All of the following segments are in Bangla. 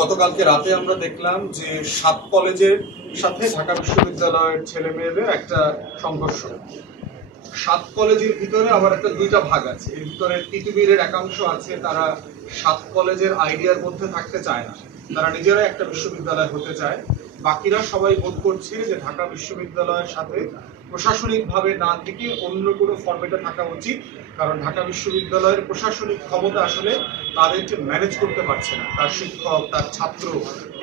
গতকালকে রাতে আমরা দেখলাম যে ৭ কলেজের সাথে ঢাকা বিশ্ববিদ্যালয়ের ছেলে মেয়েদের একটা সংঘর্ষ। ৭ কলেজের ভিতরে আবার একটা দুইটা ভাগ আছে। এর ভিতরে তিতুমিরের একাংশ আছে, তারা ৭ কলেজের আইডিয়ার মধ্যে থাকতে চায় না, তারা নিজেরাই একটা বিশ্ববিদ্যালয় হতে চায়। বাকিরা সবাই বোধ করছে যে ঢাকা বিশ্ববিদ্যালয়ের সাথে প্রশাসনিকভাবে না থেকে অন্য কোনো ফরম্যাটে থাকা উচিত, কারণ ঢাকা বিশ্ববিদ্যালয়ের প্রশাসনিক ক্ষমতা আসলে তাদেরকে ম্যানেজ করতে পারছে না। তার শিক্ষক, তার ছাত্র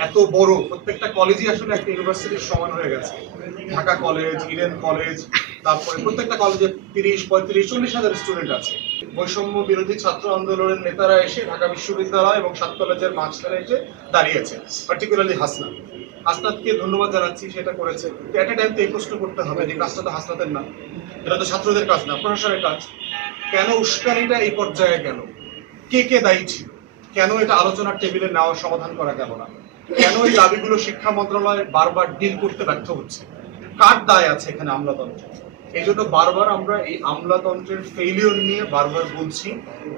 এত বড়, প্রত্যেকটা কলেজই আসলে একটা ইউনিভার্সিটির সমান হয়ে গেছে। ঢাকা কলেজ, ইডেন কলেজ, তারপরে প্রত্যেকটা কলেজে ৩০, ৩৫, ৪০ হাজার স্টুডেন্ট আছে। বৈষম্য বিরোধী ছাত্র আন্দোলনের নেতারা এসে ঢাকা বিশ্ববিদ্যালয় এবং ৭ কলেজের মাঝখানে এসে দাঁড়িয়েছে, পার্টিকুলারলি হাসনাতকে ধন্যবাদ জানাচ্ছি, সেটা করেছে। এট এ টাইম তো এই প্রশ্ন করতে হবে যে কাজটা তো হাসনাতের না, এটা তো ছাত্রদের কাজ না, প্রশাসনের কাজ। কেন উস্কানিটা এই পর্যায়ে গেল? কে দায়ী ছিল? কেন এটা আলোচনার টেবিলে নেওয়া, সমাধান করা গেল না? কেন এই দাবিগুলো শিক্ষা মন্ত্রণালয় বারবার ডিল করতে ব্যর্থ হচ্ছে? কার দায় আছে এখানে? আমলাতন্ত্র। এই জন্য বারবার আমরা এই আমলাতন্ত্রের ফেইলিওর নিয়ে বারবার বলছি,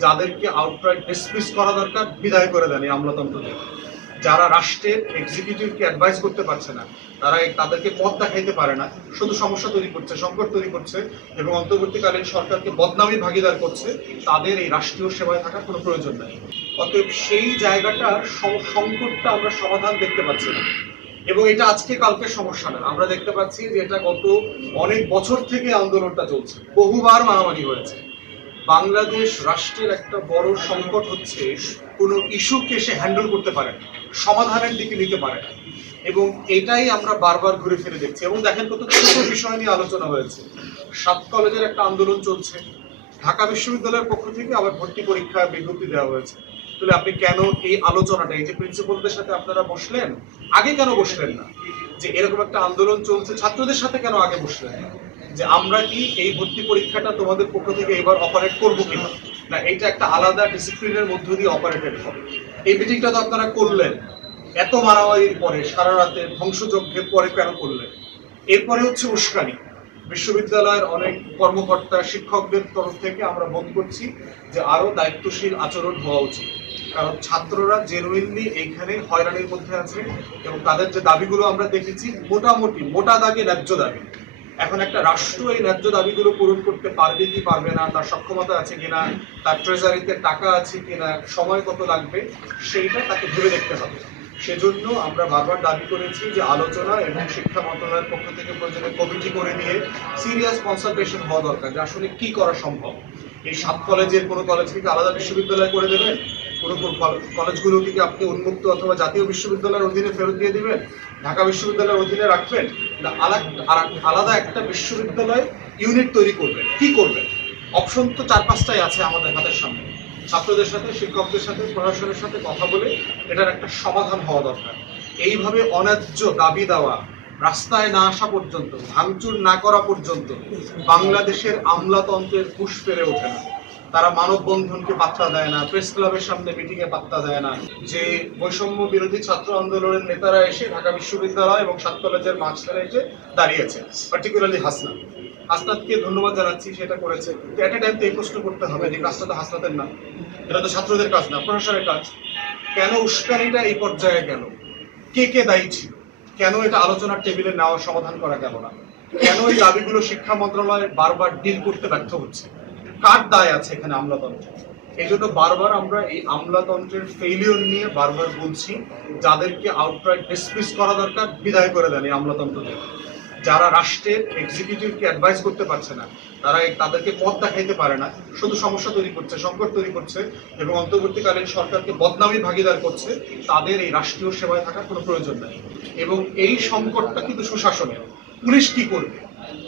যাদেরকে আউটরাইট ডিসমিস করা দরকার, বিদায় করে দেন এই আমলাতন্ত্রকে। যারা রাষ্ট্রের এক্সিকিউটিভকে অ্যাডভাইস করতে পারছে না, তারা তাদেরকে পথ দেখাইতে পারে না, শুধু সমস্যা তৈরি করছে, সংকট তৈরি করছে এবং অন্তর্বর্তীকালীন সরকারকে বদনামী ভাগিদার করছে, তাদের এই রাষ্ট্রীয় সেবায় থাকার কোনো প্রয়োজন নেই। অতএব সেই জায়গাটার সংকটটা আমরা সমাধান দেখতে পাচ্ছি না। এবং এটা আজকে কালকে সমস্যা না, আমরা দেখতে পাচ্ছি যে এটা গত অনেক বছর থেকে আন্দোলনটা চলছে, বহুবার মারামারি হয়েছে। বাংলাদেশ রাষ্ট্রের একটা বড় সংকট হচ্ছে কোনো ইস্যুকে সে হ্যান্ডেল করতে পারে না, সমাধানের দিকে নিতে পারে না, এবং এটাই আমরা বারবার ঘুরে ফিরে দেখছি। এবং দেখেন কত ছোট বিষয় নিয়ে আলোচনা হয়েছে। ৭ কলেজের একটা আন্দোলন চলছে, ঢাকা বিশ্ববিদ্যালয়ের পক্ষ থেকে আবার ভর্তি পরীক্ষা বিজ্ঞপ্তি দেওয়া হয়েছে। তাহলে আপনি কেন এই আলোচনাটা, এই যে প্রিন্সিপালদের সাথে আপনারা বসলেন, আগে কেন বসলেন না? যে এরকম একটা আন্দোলন চলছে, ছাত্রদের সাথে কেন আগে বসলেন না? যে আমরা কি এই ভর্তি পরীক্ষাটা তোমাদের পক্ষ থেকে এবার অপারেট করবো কিনা, না এইটা একটা আলাদা ডিসিপ্লিনের মধ্য দিয়ে অপারেটেড হবে? এই মিটিংটা তো আপনারা করলেন, এত মারামারির পরে, সারা রাতে ধ্বংসযজ্ঞের পরে কেন করলেন? এরপরে হচ্ছে উস্কানি। বিশ্ববিদ্যালয়ের অনেক কর্মকর্তা, শিক্ষকদের তরফ থেকে আমরা বোধ করছি যে আরো দায়িত্বশীল আচরণ হওয়া উচিত, কারণ ছাত্ররা জেনুইনলি এইখানে হয়রানির মধ্যে আছে এবং তাদের যে দাবিগুলো আমরা দেখেছি মোটামুটি মোটা দাগে ন্যায্য দাবি। এখন একটা রাষ্ট্র এই ন্যায্য দাবিগুলো পূরণ করতে পারবে কি পারবে না, তার সক্ষমতা আছে কিনা, তার ট্রেজারিতে টাকা আছে কিনা, সময় কত লাগবে, সেইটা তাকে ভেবে দেখতে হবে। সেজন্য আমরা বারবার দাবি করেছি যে আলোচনা এবং শিক্ষা মন্ত্রণালয়ের পক্ষ থেকে প্রয়োজনে কমিটি করে নিয়ে সিরিয়াস কনসালটেশন হওয়া দরকার যে আসলে কি করা সম্ভব। এই ৭ কলেজের কোনো কলেজকে আলাদা বিশ্ববিদ্যালয় করে দেবেন? কোনো কলেজগুলোকে কি আপনি উন্মুক্ত অথবা জাতীয় বিশ্ববিদ্যালয়ের অধীনে ফেরত দিয়ে দিবেন? ঢাকা বিশ্ববিদ্যালয়ের অধীনে রাখবেন? না আলাদা একটা বিশ্ববিদ্যালয় ইউনিট তৈরি করবেন? কি করবেন? অপশন তো ৪-৫টাই আছে আমাদের হাতের সামনে। ছাত্রদের সাথে, শিক্ষকদের সাথে, প্রশাসনের সাথে কথা বলে এটার একটা সমাধান হওয়া দরকার। এইভাবে অন্যায্য দাবি দেওয়া, রাস্তায় না আসা পর্যন্ত, ভাঙচুর না করা পর্যন্ত বাংলাদেশের আমলাতন্ত্রের হুঁশ পেরে ওঠে না। তারা মানববন্ধনকে পাত্তা দেয় না, প্রেস ক্লাবের সামনে মিটিংয়ে পাত্তা দেয় না। যে বৈষম্য বিরোধী ছাত্র আন্দোলনের নেতারা এসে ঢাকা বিশ্ববিদ্যালয় এবং ৭ কলেজের মাঝখানে এসে দাঁড়িয়েছে, পার্টিকুলারলি হাসনাতকে ধন্যবাদ জানাচ্ছি, সেটা করেছে। এট এ টাইম তো এই প্রশ্ন করতে হবে যে কাজটা তো হাসনাতের না, এটা তো ছাত্রদের কাজ না, প্রশাসনের কাজ। কেন উস্কানিটা এই পর্যায়ে গেল? কে দায়ী ছিল? কেন এটা আলোচনার টেবিলে নেওয়া, সমাধান করা গেল না? কেন এই দাবিগুলো শিক্ষা মন্ত্রণালয় বারবার ডিল করতে ব্যর্থ হচ্ছে? কার দায় আছে এখানে? আমলাতন্ত্র। এই জন্য বারবার আমরা এই আমলাতন্ত্রের ফেইলিওর নিয়ে বারবার বলছি, যাদেরকে আউটরাইট ডিসমিস করা দরকার, বিদায় করে দেন এই আমলাতন্ত্রকে। যারা রাষ্ট্রের এক্সিকিউটিভকে অ্যাডভাইস করতে পারছে না, তারা তাদেরকে পথ দেখাইতে পারে না, শুধু সমস্যা তৈরি করছে, সংকট তৈরি করছে এবং অন্তর্বর্তীকালীন সরকারকে বদনামী ভাগিদার করছে, তাদের এই রাষ্ট্রীয় সেবায় থাকার কোনো প্রয়োজন নেই। এবং এই সংকটটা কিন্তু সুশাসনের। পুলিশ কি করবে?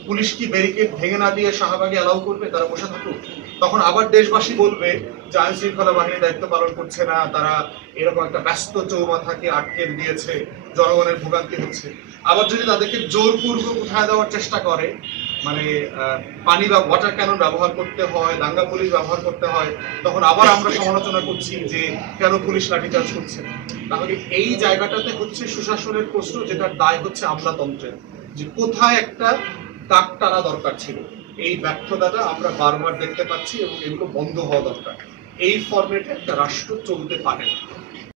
পুলিশ কি ব্যারিকেড ভেঙে না দিয়ে শাহবাগে অ্যালাউ করবে? তারা বসে থাকুক? তখন আবার দেশবাসী বলবে যে আইন শৃঙ্খলা বাহিনী দায়িত্ব পালন করছে না, তারা এরকম একটা ব্যস্ত চৌমাথাকে আটকে দিয়েছে, জনগণের ভোগান্তি হচ্ছে। আবার যদি তাদেরকে জোরপূর্বক উঠায় দেওয়ার চেষ্টা করে, মানে পানি বা ওয়াটার ক্যানন ব্যবহার করতে হয়, দাঙ্গা পুলিশ ব্যবহার করতে হয়, তখন আবার আমরা সমালোচনা করছি যে কেন পুলিশ লাঠিচার্জ করছে। তাহলে এই জায়গাটাতে হচ্ছে সুশাসনের প্রশ্ন, যেটার দায় হচ্ছে আমলাতন্ত্রের, যে কোথায় একটা দাগ টানা দরকার ছিল। এই ব্যর্থতাটা আমরা বারবার দেখতে পাচ্ছি এবং এগুলো বন্ধ হওয়া দরকার। এই ফরম্যাটে একটা রাষ্ট্র চলতে পারে না।